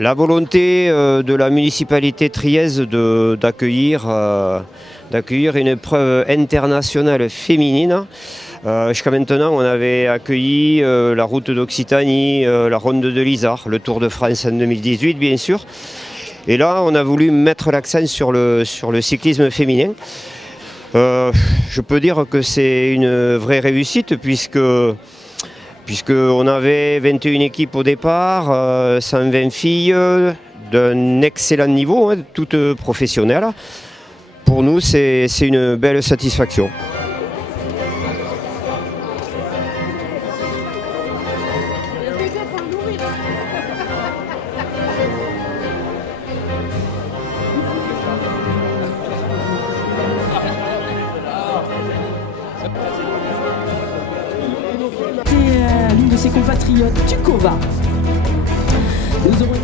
La volonté de la municipalité triaise d'accueillir une épreuve internationale féminine. Jusqu'à maintenant, on avait accueilli la route d'Occitanie, la ronde de l'Isard, le Tour de France en 2018 bien sûr. Et là, on a voulu mettre l'accent sur le cyclisme féminin. Je peux dire que c'est une vraie réussite puisqu'on avait 21 équipes au départ, 120 filles d'un excellent niveau, toutes professionnelles. Pour nous, c'est une belle satisfaction. L'une de ses compatriotes, Tukova. Nous aurons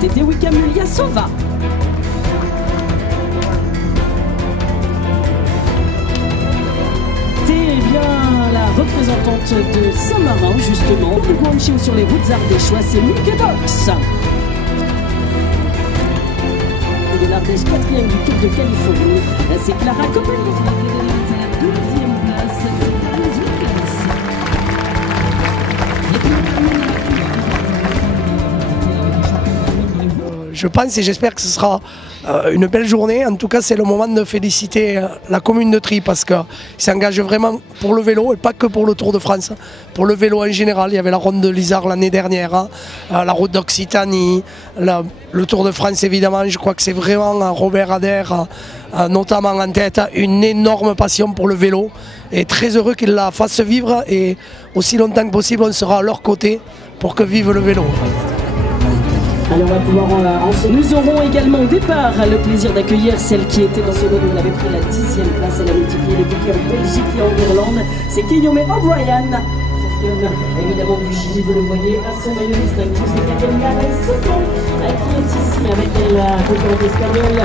Tedewika Muliasova. C'est bien la représentante de Saint-Marin, justement. Le Guangzhou sur les routes ardéchois, c'est Mickey Box. Et de l'Ardèche, 4e du Tour de Californie, c'est Clara Coppel. Je pense et j'espère que ce sera une belle journée. En tout cas, c'est le moment de féliciter la commune de Trie parce qu'ils s'engagent vraiment pour le vélo et pas que pour le Tour de France. Pour le vélo en général, il y avait la ronde de l'Isard l'année dernière, la route d'Occitanie, le Tour de France évidemment. Je crois que c'est vraiment Robert Adair, notamment en tête, une énorme passion pour le vélo et très heureux qu'ils la fassent vivre et aussi longtemps que possible, on sera à leur côté pour que vive le vélo. Alors on va pouvoir nous aurons également au départ le plaisir d'accueillir celle qui était dans ce lot, elle avait pris la 10e place, elle a multiplié les bouquets en Belgique et en Irlande, c'est Guillaume O'Brien, championne évidemment du Chili, vous le voyez, à son maillot distinction, c'est Catalina Second, qui est ici avec elle la concurrente espagnole,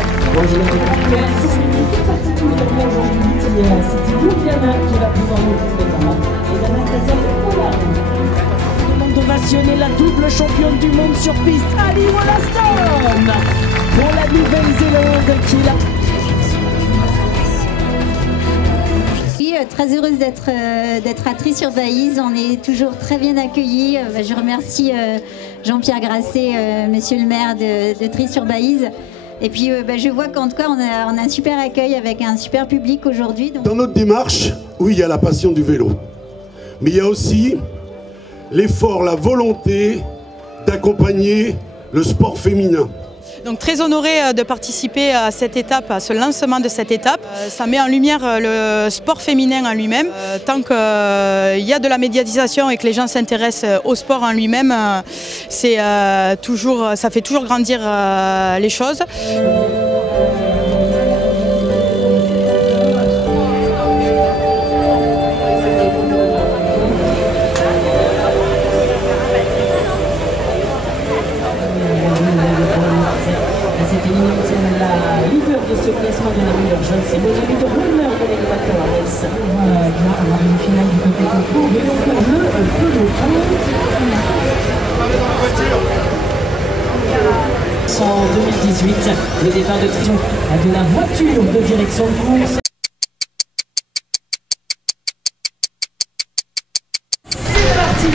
particulièrement aujourd'hui, c'est Ljubljana qui va pouvoir monter notamment, c'est Anastasia Petrova. Ovationner la double championne du monde sur piste, Ali Wollaston, pour la Nouvelle-Zélande qui l'a. Je suis très heureuse d'être à Trie-sur-Baïse, on est toujours très bien accueillis. Je remercie Jean-Pierre Grasset, monsieur le maire de Trie-sur-Baïse. Et puis je vois qu'en tout cas on a un super accueil avec un super public aujourd'hui. Donc... Dans notre démarche, oui, il y a la passion du vélo, mais il y a aussi l'effort, la volonté d'accompagner le sport féminin. Donc très honorée de participer à cette étape, à ce lancement de cette étape. Ça met en lumière le sport féminin en lui-même. Tant qu'il y a de la médiatisation et que les gens s'intéressent au sport en lui-même, ça fait toujours grandir les choses. Ce classement de la meilleure jeune, c'est Mozambique de Runner de l'Équateur à Metz. Une finale du côté concours, et donc le peloton. En 2018, le départ de Trion de la voiture de direction de course. C'est parti.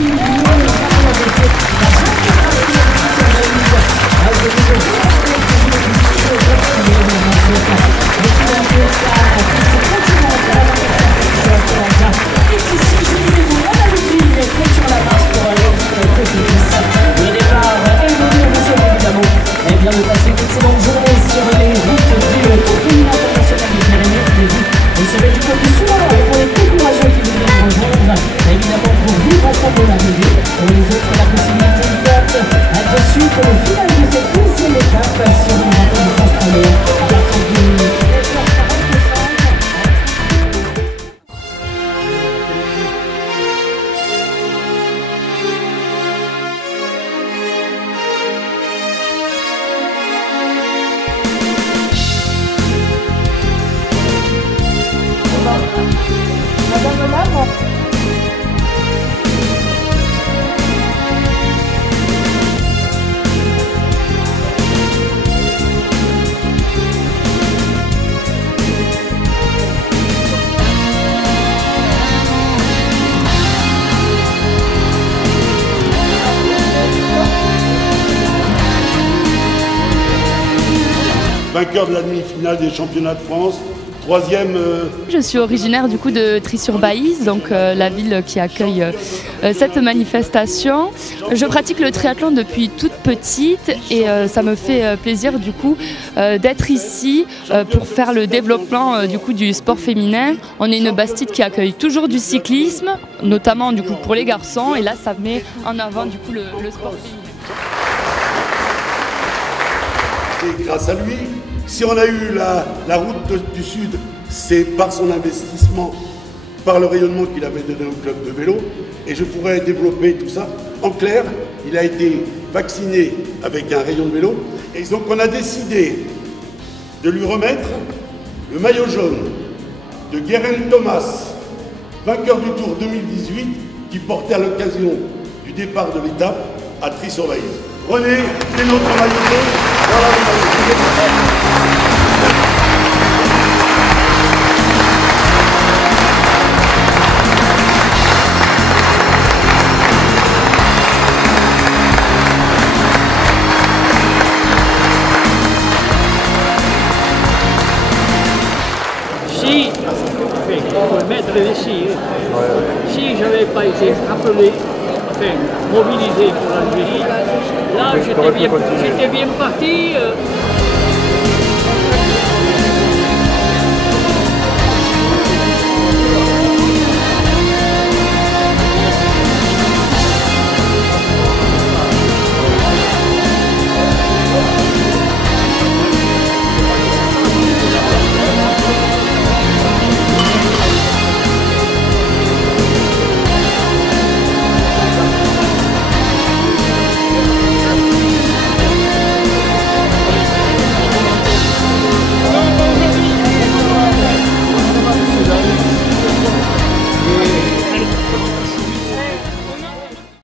vainqueur de la demi-finale des championnats de France. Troisième. Je suis originaire du coup de Trie-sur-Baïse, donc la ville qui accueille cette manifestation. Je pratique le triathlon depuis toute petite et ça me fait plaisir du coup d'être ici pour faire le développement du coup du sport féminin. On est une bastide qui accueille toujours du cyclisme, notamment du coup pour les garçons, et là ça met en avant du coup le sport féminin. Et grâce à lui, si on a eu la route du Sud, c'est par son investissement, par le rayonnement qu'il avait donné au club de vélo, et je pourrais développer tout ça. En clair, il a été vacciné avec un rayon de vélo, et donc on a décidé de lui remettre le maillot jaune de Guérin Thomas, vainqueur du Tour 2018, qui portait à l'occasion du départ de l'étape à Trie-sur-Baïse. René, c'est notre maillot jaune. Voilà le maillot jaune. Si, pour mettre ici, si je n'avais pas été appelé, mobilisé pour l'Algérie, là j'étais bien parti.